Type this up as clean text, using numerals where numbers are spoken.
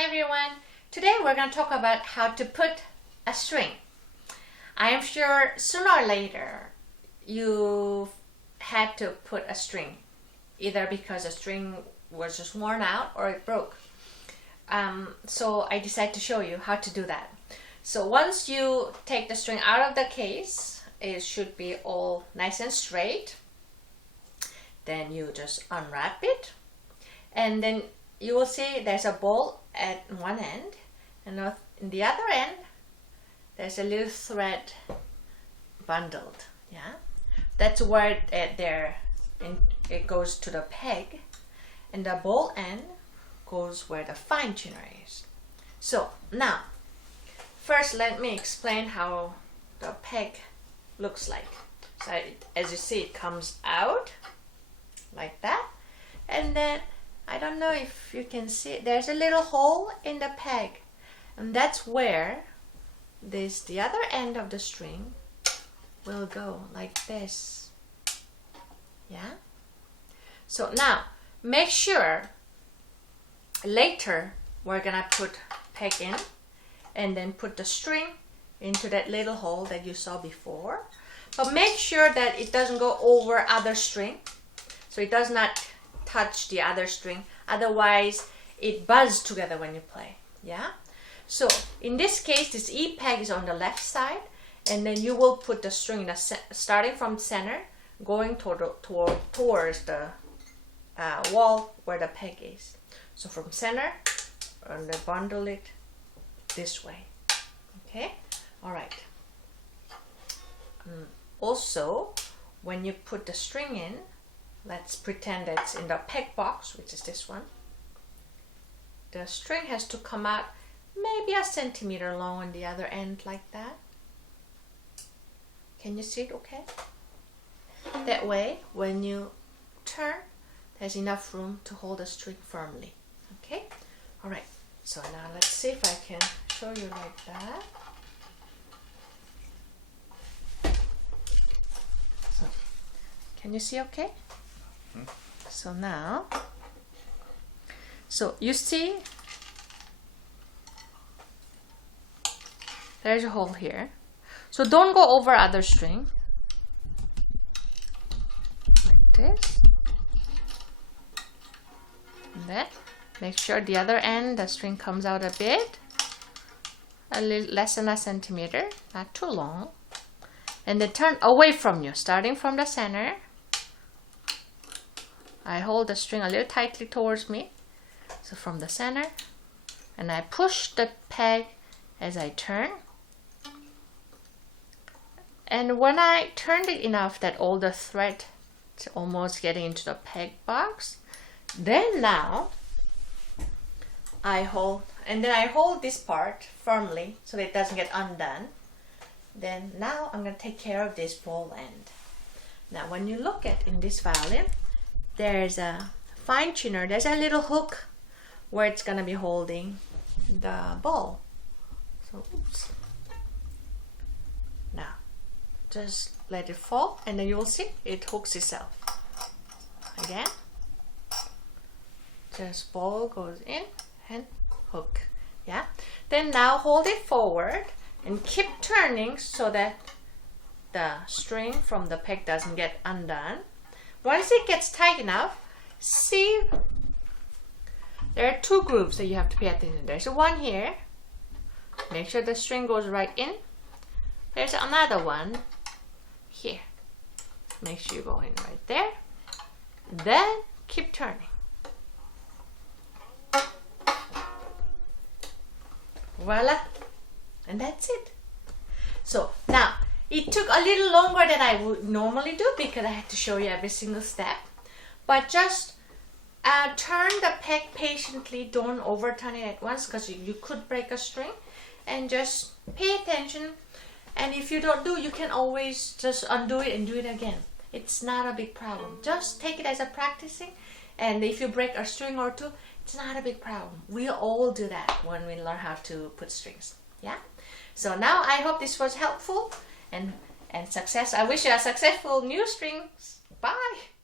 Hi everyone! Today we're going to talk about how to put a string. I am sure sooner or later you had to put a string, either because the string was just worn out or it broke. So I decided to show you how to do that. So once you take the string out of the case, it should be all nice and straight. Then you just unwrap it, and then you will see there's a ball at one end, and in the other end there's a little thread bundled. Yeah, that's where it goes to the peg, and the ball end goes where the fine tuner is. So now, first let me explain how the peg looks like. So as you see, it comes out like that, and then I don't know if you can see, there's a little hole in the peg, and that's where the other end of the string will go, like this. Yeah, so now make sure later we're gonna put peg in and then put the string into that little hole that you saw before, but make sure that it doesn't go over other string, so it does not touch the other string, otherwise it buzzes together when you play. Yeah, so in this case this E peg is on the left side, and then you will put the string starting from center, going towards the wall where the peg is. So from center, and then bundle it this way. Okay, all right. Also, when you put the string in, let's pretend it's in the peg box, which is this one. The string has to come out maybe a centimeter long on the other end, like that. Can you see it okay? That way, when you turn, there's enough room to hold the string firmly. Okay? All right. So now let's see if I can show you like that. So, can you see okay? So now, so you see there's a hole here, so don't go over other string, like this, and then make sure the other end the string comes out a bit, a little less than a centimeter, not too long, and then turn away from you, starting from the center. I hold the string a little tightly towards me, so from the center, and I push the peg as I turn. And when I turned it enough that all the thread is almost getting into the peg box, then now I hold this part firmly so that it doesn't get undone. Then now I'm going to take care of this ball end. Now when you look at in this violin, there's a fine tuner, there's a little hook where it's gonna be holding the ball. So oops. Now just let it fall, and then you will see it hooks itself. Again, just ball goes in and hook. Yeah. Then now hold it forward and keep turning so that the string from the peg doesn't get undone. Once it gets tight enough, see, there are two grooves that you have to pay attention. There's one here. Make sure the string goes right in. There's another one here. Make sure you go in right there. Then keep turning. Voila. And that's it. So now, it took a little longer than I would normally do because I had to show you every single step. But just turn the peg patiently. Don't overturn it at once because you could break a string. And just pay attention. And if you don't do, you can always just undo it and do it again. It's not a big problem. Just take it as a practicing. And if you break a string or two, it's not a big problem. We all do that when we learn how to put strings. Yeah? So now I hope this was helpful. And success. I wish you a successful new strings. Bye.